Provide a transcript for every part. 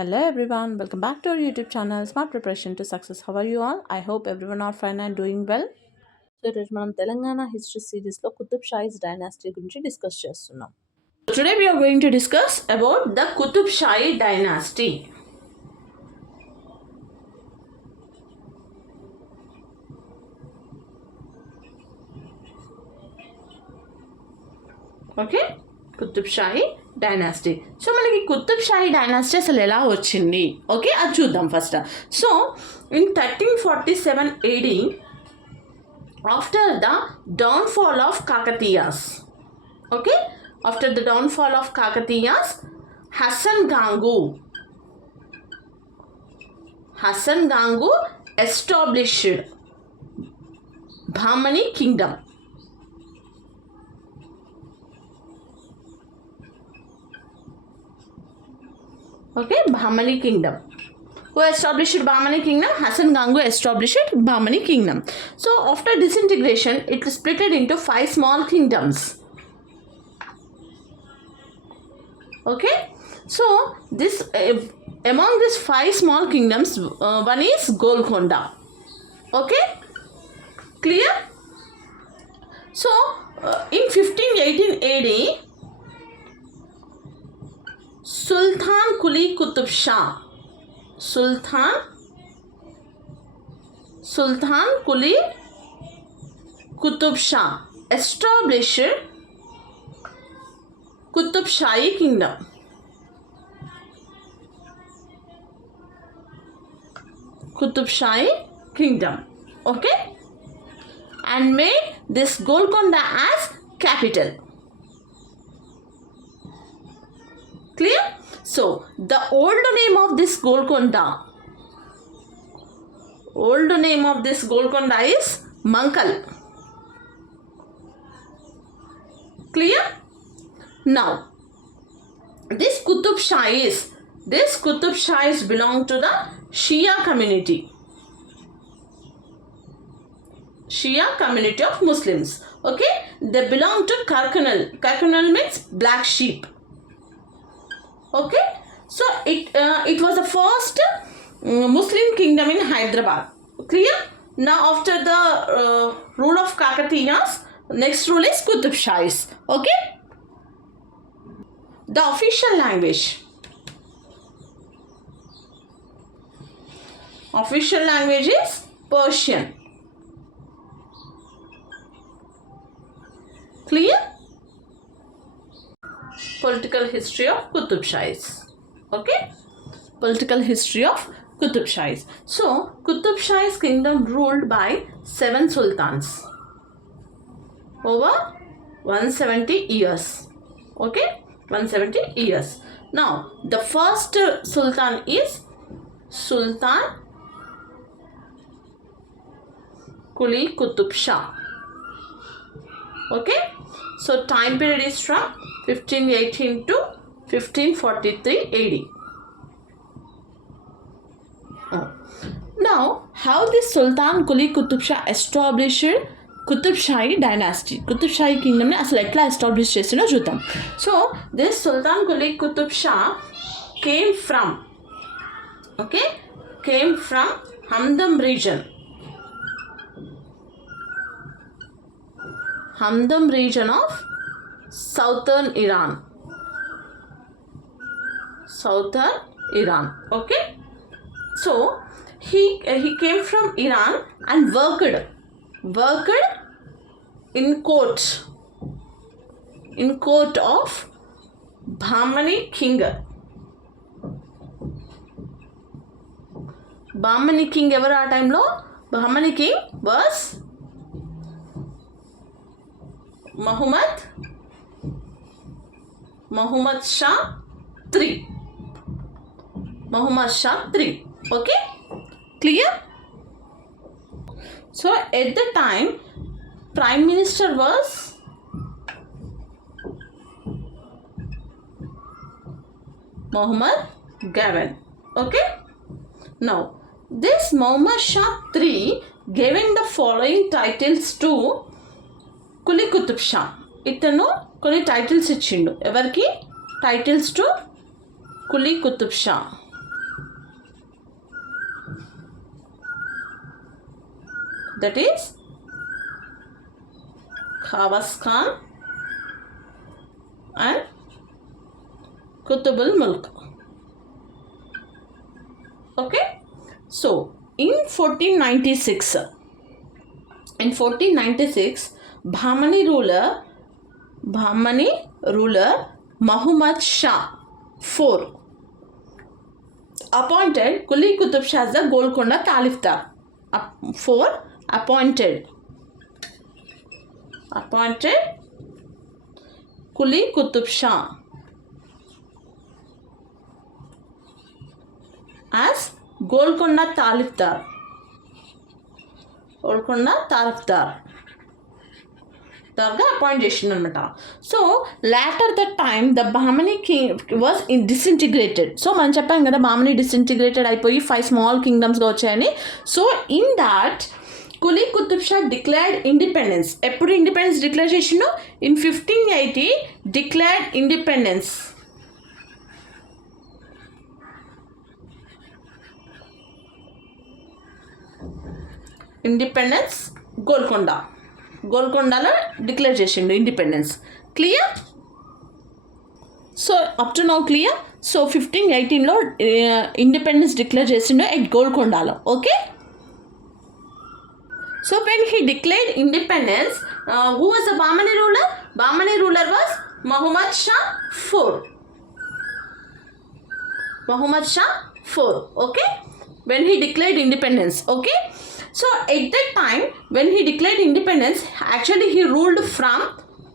Hello everyone, welcome back to our YouTube channel Smart Preparation to Success. How are you all? I hope everyone are fine and doing well. So ఈరోజు మనం తెలంగాణ హిస్టరీ సిరీస్లో కుతుబ్ షాహీస్ డైనాసిటీ గురించి డిస్కస్ చేస్తున్నాం. Today we are going to discuss about the Qutub Shahi dynasty. Okay, Qutub Shahi dynasty. So మనకి కుతుబ్ షాహీ డైనాసిటీ అసలు ఎలా వచ్చింది, ఓకే అది చూద్దాం first. So in 1347 AD, after the downfall of Kakatiyas, okay, after the downfall of Kakatiyas, Hassan Gangu established Bahmani kingdom. Okay, Bahmani kingdom. Who established Bahmani kingdom? Hassan Gangu established Bahmani kingdom. So after disintegration, it was split into 5 small kingdoms. Okay, so this among these 5 small kingdoms, one is Golconda. Okay, clear? So in 1518 AD, Sultan Quli Qutub Shah, Sultan Quli Qutub Shah established Qutub Shahi kingdom. Qutub Shahi kingdom, okay, and made this Golconda as capital. Clear? So the old name of this Golconda is Mankal. Clear? Now this Qutub Shahis belong to the Shia community of Muslims. Okay, they belong to Karkanal means black sheep. Okay, so it was the first Muslim kingdom in Hyderabad. Clear? Now after the rule of Kakatiyas, next rule is Qutub Shahis. Okay, the official language is Persian. Clear? Political history of Qutub Shahis. Okay, political history of Qutub Shahis. So Qutub Shahis kingdom ruled by 7 sultans over 170 years. Okay, 170 years. Now the first sultan is Sultan Quli Qutub Shah. Okay, so time period is from 1518 to 1543 AD. Now, how this Sultan Quli Qutub Shah established Qutub Shahi dynasty? Qutub Shahi kingdom ne asalu etla establish chesino chuddam. So this Sultan Quli Qutub Shah came from Hamdam region of southern Iran. Okay, so he came from Iran and worked in court of Bahmani king. Bahmani king ever a time lo Bahmani king was Muhammad Shah III. Okay, clear? So at the time prime minister was Muhammad Gavan. Okay, now this Muhammad Shah III giving the following titles to Quli Qutub Shah. ఇతను కొన్ని titles ఇచ్చిండు. ఎవరికి? Titles to Quli Qutub Shah. that is Khawas Khan and Qutbul Mulk. Okay, so in 1496 Bahmani ruler Muhammad Shah IV appointed Quli Qutb Shah as the Golconda Caliphtar. Appointed Quli Qutb Shah as Golconda Caliphtar. Appoint చేసిందన్నమాట. So later that time the Bahmani king was disintegrated. So మనం చెప్పాం కదా Bahmani disintegrated అయిపోయి 5 small kingdoms గా వచ్చాయని. So in that Quli Qutb Shah declared independence. ఎప్పుడు independence declare చేసిండు? In 1580 declared independence. గోల్కొండలో డిక్లేర్ చేసిండు independence. Clear? So up to now clear. So 1518లో ఇండిపెండెన్స్ డిక్లేర్ చేసిండు ఎట్ గోల్కొండలో. Okay, so when he declared independence, who was the Bahmani ruler? Bahmani ruler was Muhammad Shah IV. Okay, when he declared independence. Okay, so at that time when he declared independence, actually he ruled from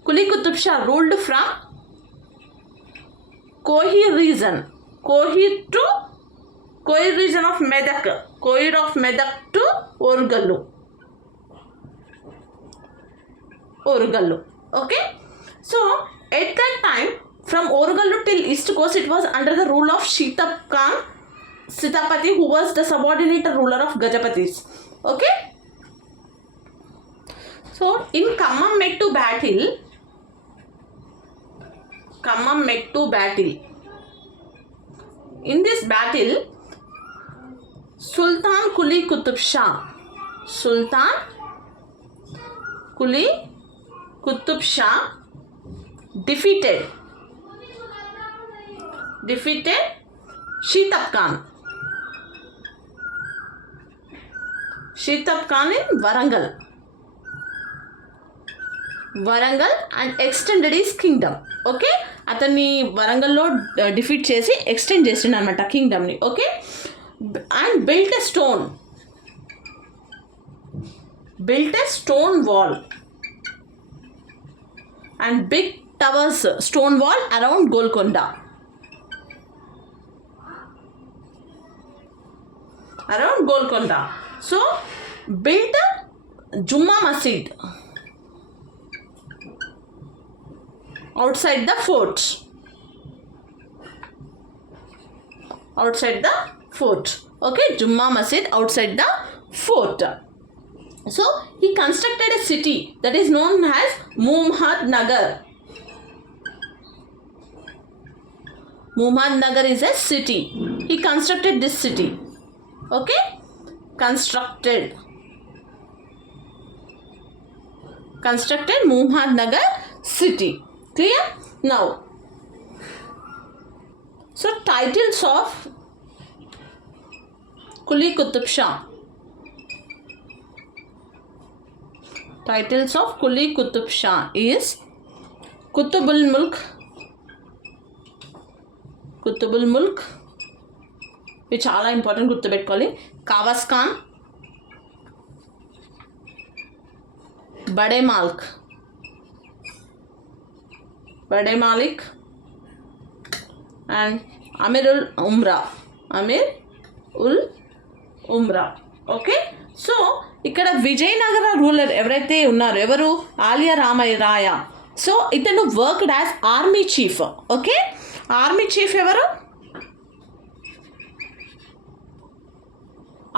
Quli Qutb Shah ruled from Kohi region of Medak, to Orgallu. Okay, so at that time from Orgallu till east coast it was under the rule of Sitapati, who was the subordinate ruler of Gajapatis. Okay, so in Khammam Mettu battle, in this battle Sultan Quli Qutb Shah defeated Shitab Khan in Warangal and extended his kingdom. Okay, అతన్ని వరంగల్లో డిఫీట్ చేసి extend చేసిండు అనమాట కింగ్డమ్ని. Okay, and built a stone wall and big towers, stone wall around Golconda. So built a Jumma Masjid outside the fort. Okay, Jumma Masjid outside the fort. So he constructed a city that is known as Muhammadnagar. Muhammadnagar is a city. He constructed this city. Okay, constructed Muhammadnagar city. Clear? Now, so titles of Quli Qutb Shah. Is Qutbul Mulk. ఇది చాలా ఇంపార్టెంట్, గుర్తుపెట్టుకోవాలి. Khawas Khan, Bade Malik and Amir ul Umra. Okay, so ఇక్కడ Vijayanagara ruler ఎవరైతే ఉన్నారో ఎవరు? Aliya Ramaraya. So ఇతను worked as army chief. Okay, army chief ఎవరు?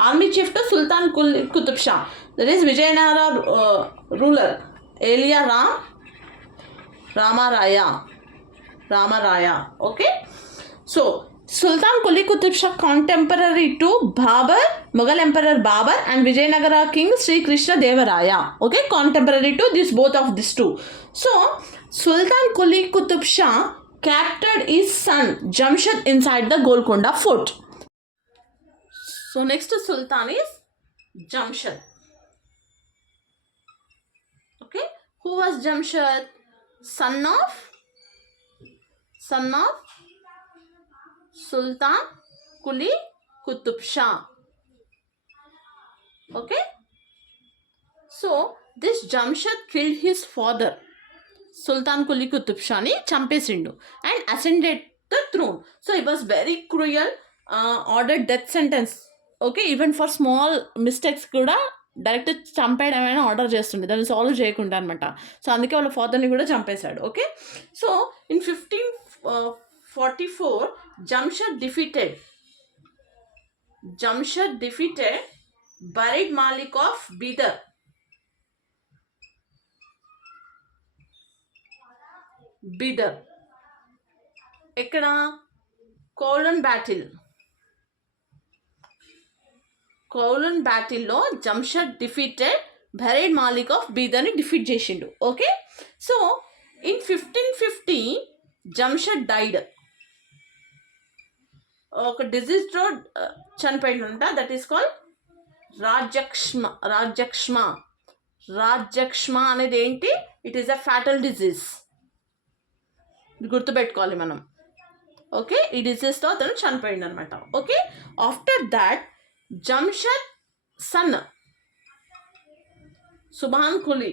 Army chief to Sultan Qutub Shah. That is Vijayanagara ruler Aliya Ramaraya. Okay, so Sultan Quli Qutub Shah contemporary to Babur, Mughal Emperor Babur and Vijayanagara King Sri Krishna Devaraya. Okay, contemporary to this both of these two. So Sultan Quli Qutub Shah captured his son Jamshid inside the Golconda fort. So next Sultan is Jamshid. Okay, who was Jamshid? Son of Sultan Quli Qutub Shah. Okay, so this Jamshid killed his father Sultan Quli Qutub Shah ni champesindu and ascended the throne. So he was very cruel, ordered death sentence. Okay, even for small mistakes kuda direct చంపేయడమైనా order చేస్తుండే, దాన్ని సాల్వ్ చేయకుండా అనమాట. సో అందుకే వాళ్ళ ఫాదర్ని కూడా చంపేశాడు. Okay, so in 1544 Jamshid defeated Barid Malik of Bidar. ఎక్కడ? కౌలన్ బ్యాటిల్లో జంషద్ డిఫీటెడ్ బరీడ్ మాలిక్ ఆఫ్ బీదర్ని డిఫీట్ చేసిండు. Okay, so in 1550 Jamshad died. ఒక డిజీజ్తో చనిపోయిందంట, దట్ ఈస్ కాల్డ్ రాజక్ష్మ అనేది ఏంటి? It is a fatal disease, గుర్తుపెట్టుకోవాలి మనం. ఓకే, ఈ డిజీజ్తో అతను చనిపోయింది అనమాట. Okay, after that Jamshad son Subhan Quli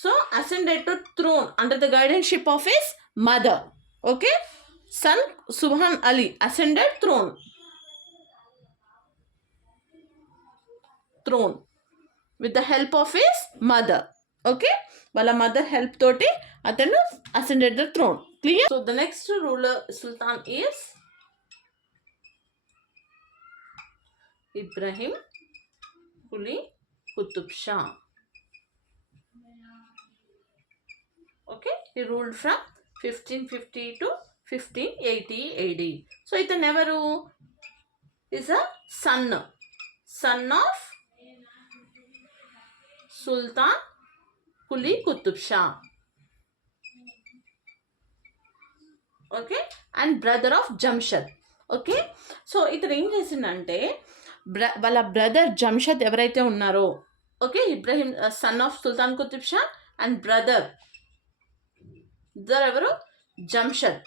so ascended to throne under the guardianship of his mother. Okay, son Subhan Ali ascended throne with the help of his mother. Okay, వాళ్ళ mother help తోటి అతను ascended the throne. Clear? So the next ruler sultan is Ibrahim Quli Qutub Shah. Okay, he ruled from 1550 to 1580 AD. So ఇతను ఎవరు? is a son of Sultan Quli Qutub Shah. Okay, and brother of Jamshad. Okay, so ఇతను ఏం చేసిందంటే వాళ్ళ బ్రదర్ జంషద్ ఎవరైతే ఉన్నారో, okay, Ibrahim son of Sultan Qutub Shah and brother ఎవరు? జంషద్.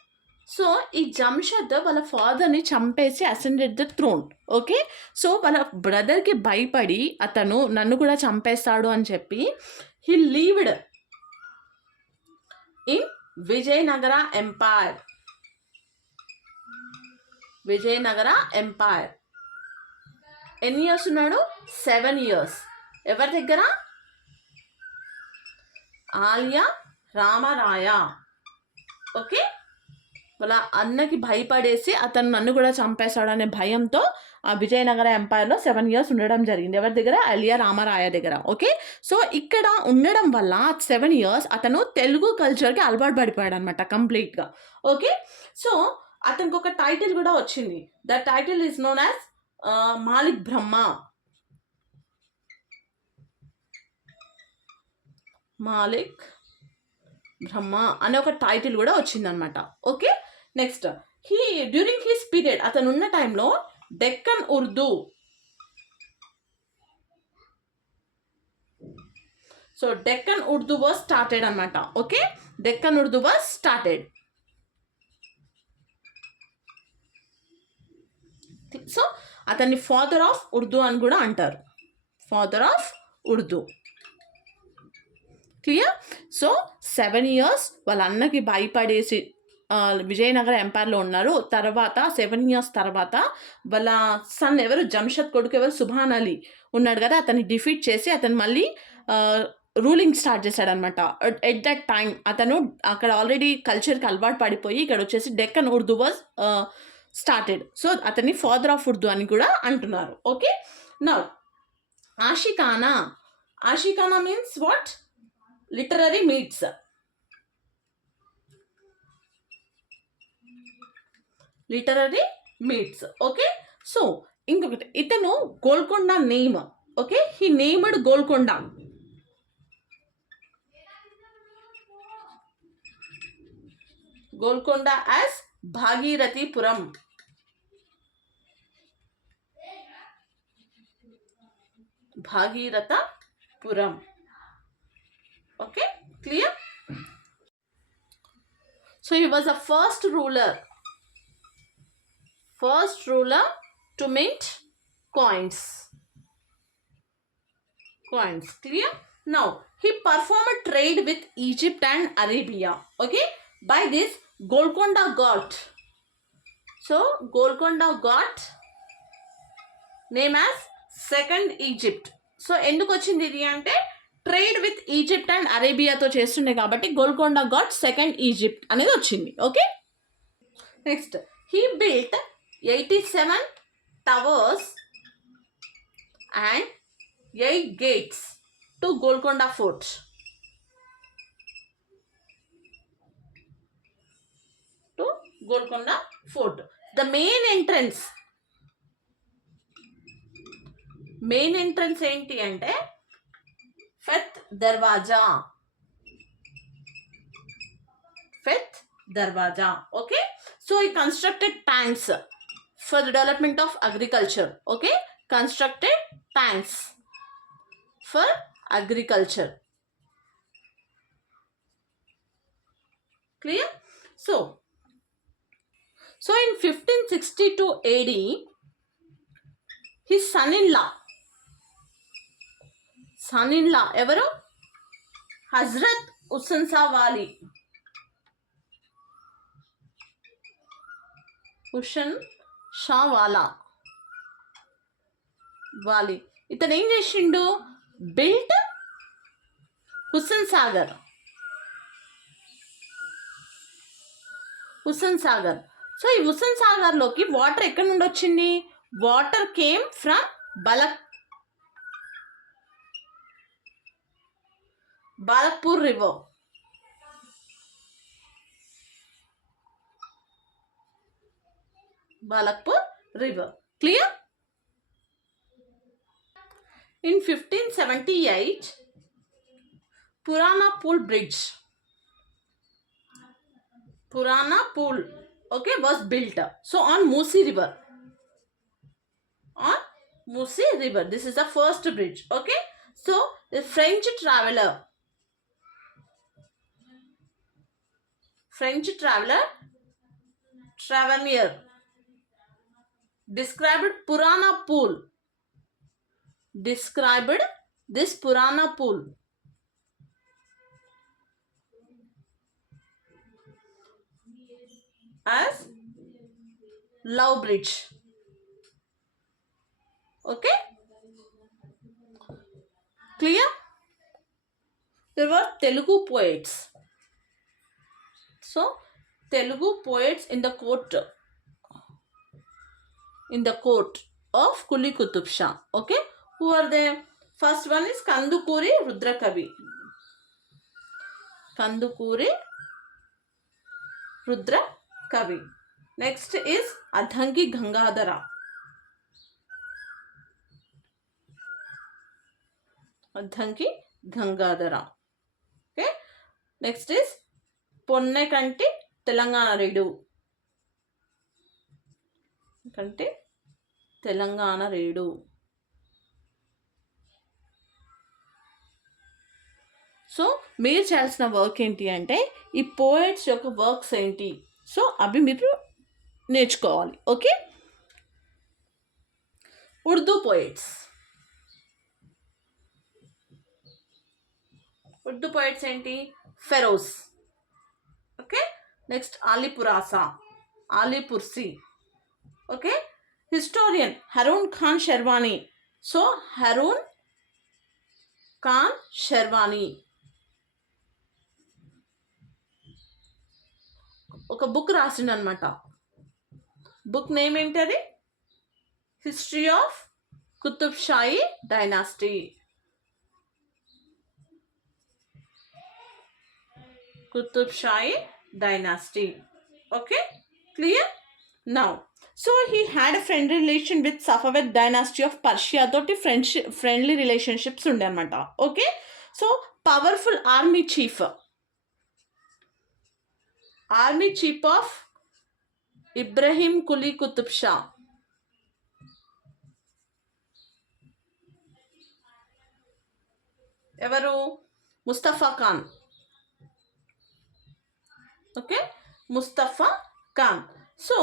సో ఈ జంషద్ వాళ్ళ ఫాదర్ని చంపేసి ascended the throne. Okay, so వాళ్ళ బ్రదర్కి భయపడి అతను నన్ను కూడా చంపేస్తాడు అని చెప్పి he lived in Vijayanagara empire. ఎన్ని ఇయర్స్ ఉన్నాడు? 7 years. ఎవరి దగ్గర? ఆలియా రామరాయ. ఓకే, వాళ్ళ అన్నకి భయపడేసి అతను నన్ను కూడా చంపేశాడు అనే భయంతో ఆ విజయనగర ఎంపైర్లో 7 years ఉండడం జరిగింది. ఎవరి దగ్గర? అలియా రామరాయ దగ్గర. ఓకే, సో ఇక్కడ ఉండడం వల్ల 7 years అతను తెలుగు కల్చర్కి అలవాటు పడిపోయాడు అనమాట కంప్లీట్గా. ఓకే, సో అతనికి ఒక టైటిల్ కూడా వచ్చింది. The title is known as Malik Brahma. అనే ఒక టైటిల్ కూడా వచ్చిందనమాట. Okay, next during his period అతను ఉన్న టైంలో Deccan Urdu. So Deccan Urdu was started అనమాట. Okay, Deccan Urdu was started. So అతన్ని ఫాదర్ ఆఫ్ ఉర్దూ అని కూడా అంటారు. క్లియర్? సో 7 years వాళ్ళ అన్నకి భయపడేసి విజయనగర ఎంపైర్లో ఉన్నారు. తర్వాత 7 years తర్వాత వాళ్ళ సన్ ఎవరు? జంషద్ కొడుకు ఎవరు? సుభాన్ అలీ ఉన్నాడు కదా, అతన్ని డిఫీట్ చేసి అతను మళ్ళీ రూలింగ్ స్టార్ట్ చేశాడనమాట. ఎట్ దట్ టైం అతను అక్కడ ఆల్రెడీ కల్చర్కి అలవాటు పడిపోయి ఇక్కడ వచ్చేసి Deccan Urdu was started. So అతన్ని ఫాదర్ ఆఫ్ ఉర్దూ అని కూడా అంటున్నారు. ఓకే, నౌ ఆషికానా means what? Literary meets. Literary meets. Okay, so ఇంకొకటి, ఇతను Golconda name. Okay, he named Golconda. Golconda as Bhagirathipuram. Bhagirathapuram. Okay, clear? So he was the first ruler to mint coins. Clear? Now he performed trade with Egypt and Arabia. Okay, by this Golconda got name as second Egypt. So ఎందుకు వచ్చింది ఇది అంటే trade with Egypt and అరేబియాతో చేస్తుండే కాబట్టి Golconda got second Egypt అనేది వచ్చింది. Okay, next he built 87 towers and 8 gates to Golconda Fort. The main entrance ఏంటి అంటే ఫెత్ దర్వాజా. Okay, so he constructed tanks for the development of agriculture. Okay, constructed tanks for agriculture. Clear? So in 1562 AD, his son-in-law ఎవరు? హజ్రత్ హుస్సేన్ షా వాలి. ఇతను ఏం చేసిండు? బిల్ట్ హుస్సేన్ సాగర్. సో ఈ హుస్సేన్ సాగర్లోకి వాటర్ ఎక్కడి నుండి వచ్చింది? Water came from Balakpur river. Clear? In 1578, Purana Pool Bridge. Okay, was built. So on Musi River. This is the first bridge. Okay, so the French traveler Tavernier described this Purana Pool as Love Bridge. Okay, clear? There were Telugu poets. So Telugu poets in the court of Kuli Qutub Shah. Okay, who are they? First one is Kandukuri Rudra Kavi. Next is Adhanki Gangadhara. Okay, next is Ponnekanti Telangana Redu. So మీరు చేయాల్సిన వర్క్ ఏంటి అంటే ఈ పోయిట్స్ యొక్క వర్క్స్ ఏంటి, సో అవి మీరు నేర్చుకోవాలి. ఓకే, ఉర్దూ పోయిట్స్ ఏంటి? ఫెరోజ్. ఓకే, నెక్స్ట్ ఆలీపుర్సి. Okay, historian Haroon Khan Sherwani. So Haroon Khan Sherwani ఒక బుక్ రాసిండు అనమాట. బుక్ నేమ్ ఏంటది? History of Qutub Shahi dynasty. Okay, clear? Now, so he had a friendly relation with Safavid dynasty of Persia తోటి ఫ్రెండ్లీ రిలేషన్షిప్స్ ఉండే అనమాట. Okay, so powerful army chief of Ibrahim Quli Qutub Shah. ఎవరు? Mustafa Khan. Okay, Mustafa Khan. So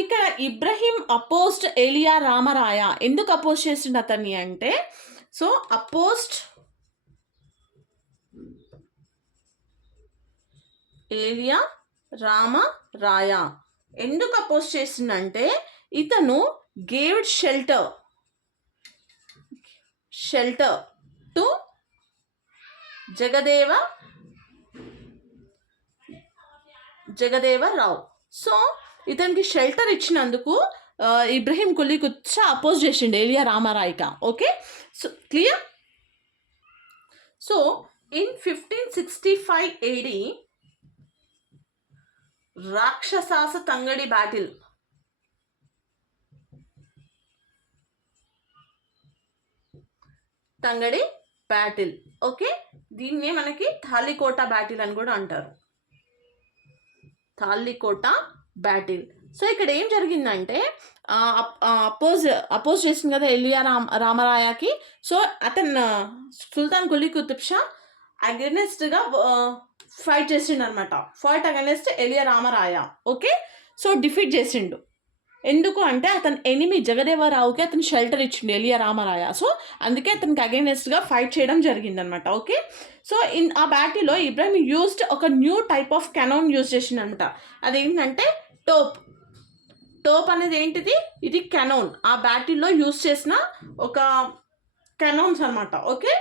ఇక్కడ ఇబ్రహీం అపోజ్డ్ ఏలియా రామరాయ. ఎందుకు అపోజ్ చేసిండు అతన్ని అంటే, సో అపోజ్డ్ ఏలియా రామరాయ ఎందుకు అపోజ్ చేసిందంటే, ఇతను gave shelter to Jagadevarao. So ఇతనికి షెల్టర్ ఇచ్చినందుకు ఇబ్రహీం కులీ కుతుబ్ షా అపోజ్ చేసిండు ఏలియా రామరాయ్గా. Okay, so clear. So in 1565 AD Rakshasa Tangadi battle. Okay, దీన్నే మనకి తాళికోట బ్యాటిల్ అని కూడా అంటారు. తాళికోట బ్యాటిల్. సో ఇక్కడ ఏం జరిగిందంటే, అపోజ్ చేసింది కదా ఏలియా రామరాయకి. సో అతను సుల్తాన్ కులీ కుతుబ్ షా అగెనెస్ట్గా ఫైట్ చేసిండు అనమాట. ఫైట్ అగెనెస్ట్ ఏలియా రామరాయ. ఓకే, సో డిఫీట్ చేసిండు. ఎందుకు అంటే అతని ఎనిమి జగదేవరావుకి అతను షెల్టర్ ఇచ్చిండు ఏలియా రామరాయ. సో అందుకే అతనికి అగెనెస్ట్గా ఫైట్ చేయడం జరిగిందనమాట. ఓకే, సో ఆ బ్యాటిల్లో ఇబ్రాహిం యూస్డ్ ఒక new type of Canon use చేసిండు అనమాట. అదేంటంటే టోప్ అనేది ఏంటిది? ఇది కెనాన్. ఆ బ్యాటిల్లో యూజ్ చేసిన ఒక కెనాన్స్ అనమాట. ఓకే,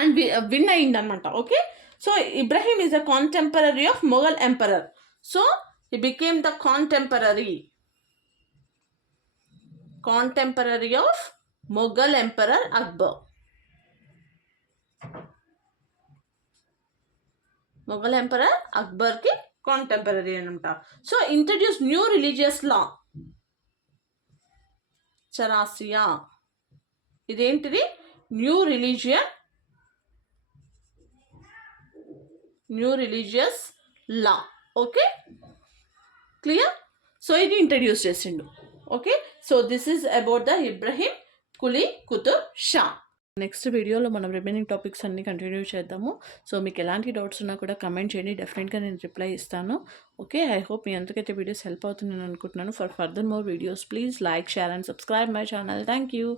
అండ్ విన్ అయ్యిందనమాట. Okay, so Ibrahim is a contemporary of Mughal emperor. So he became the contemporary of Mughal emperor Akbar. Mughal emperor అక్బర్కి కాంటెంపరీ అనమాట. So introduce new religious law చరాసియా. ఇదేంటిది? New religious law. Okay, clear. So ఇది introduce చేసిండు. Okay, so this is about the Ibrahim Quli Qutub Shah. Next వీడియోలో మనం remaining topics అన్నీ continue చేద్దాము. సో మీకు ఎలాంటి డౌట్స్ ఉన్నా కూడా కమెంట్ చేయండి, డెఫినెట్గా నేను రిప్లై ఇస్తాను. ఓకే, ఐ హోప్ మీ ఎంతకైతే వీడియోస్ హెల్ప్ అవుతుందని అనుకుంటున్నాను. For further more videos please like, share and subscribe my channel. Thank you.